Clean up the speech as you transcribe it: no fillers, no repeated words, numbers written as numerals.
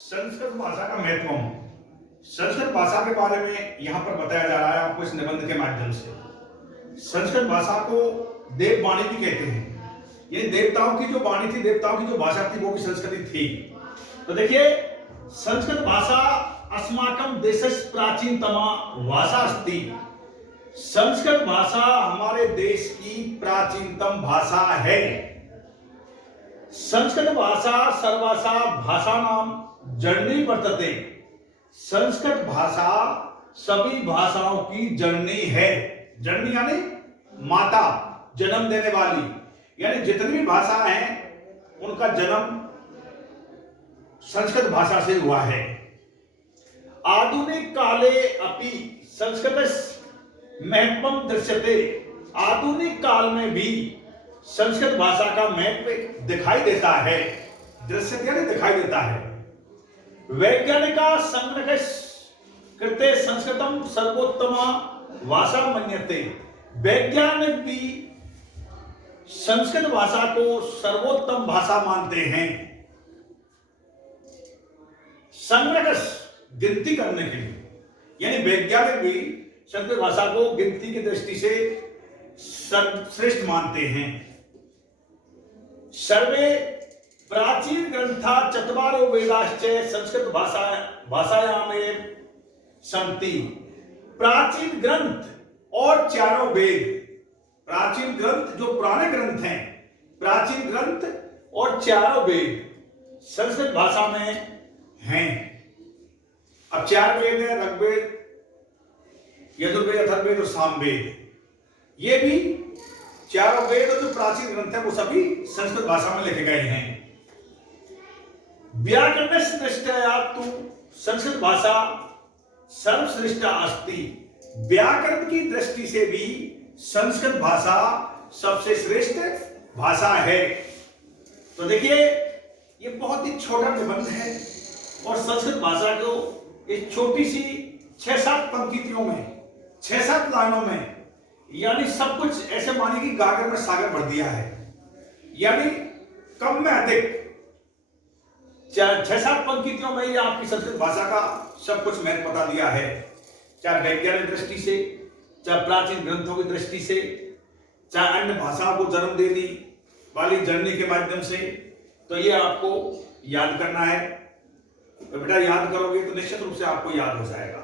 संस्कृत भाषा का महत्व। संस्कृत भाषा के बारे में यहाँ पर बताया जा रहा है आपको इस निबंध के माध्यम से। संस्कृत भाषा को देववाणी भी कहते हैं। ये देवताओं की जो वाणी थी, देवताओं की जो भाषा थी, वो भी संस्कृत थी। तो देखिए, संस्कृत भाषा अस्माकं देशस्य प्राचीनतमा भाषा अस्ति। संस्कृत भाषा हमारे देश की प्राचीनतम भाषा है। संस्कृत भाषा सर्वासा भाषाणां जननी वर्तते। संस्कृत भाषा सभी भाषाओं की जननी है। जननी यानी माता, जन्म देने वाली, यानी जितनी भी भाषा हैं उनका जन्म संस्कृत भाषा से हुआ है। आधुनिक काले अपि संस्कृत महत्वम दृश्यते। आधुनिक काल में भी संस्कृत भाषा का महत्व दिखाई देता है। दृश्यते यानी दिखाई देता है। वैज्ञानिका संग्रह कृते संस्कृतम सर्वोत्तमा भाषा मन्यते। वैज्ञानिक भी संस्कृत भाषा को सर्वोत्तम भाषा मानते हैं। संग्रह गिनती करने के लिए, यानी वैज्ञानिक भी संस्कृत भाषा को गिनती की दृष्टि से सर्वश्रेष्ठ मानते हैं। सर्वे प्राचीन ग्रंथा चत्वारो वेदाश्च संस्कृत भाषायामेव सन्ति। प्राचीन ग्रंथ और चारों वेद, प्राचीन ग्रंथ जो पुराने ग्रंथ हैं, प्राचीन ग्रंथ और चारों वेद संस्कृत भाषा में हैं। अब चार वेद हैं, ऋग्वेद, यजुर्वेद, अथर्ववेद और सामवेद। ये भी चारों वेद और जो प्राचीन ग्रंथ हैं वो सभी संस्कृत भाषा में लिखे गए हैं। व्याकरण से दृष्टया तु संस्कृत भाषा सर्वश्रेष्ठा अस्ति। व्याकरण की दृष्टि से भी संस्कृत भाषा सबसे श्रेष्ठ भाषा है। तो देखिए, ये बहुत ही छोटा निबंध है और संस्कृत भाषा को इस छोटी सी 6-7 पंक्तियों में, 6-7 लाइनों में, यानी सब कुछ ऐसे मानिए कि गागर में सागर भर दिया है। यानी कम में अधिक 6-7 पंक्तियों में ही आपकी संस्कृत भाषा का सब कुछ महत्व बता दिया है। चाहे वैज्ञानिक दृष्टि से, चाहे प्राचीन ग्रंथों की दृष्टि से, चाहे अन्य भाषाओं को जन्म देने वाली जननी के माध्यम से। तो ये आपको याद करना है। तो बेटा याद करोगे तो निश्चित रूप से आपको याद हो जाएगा।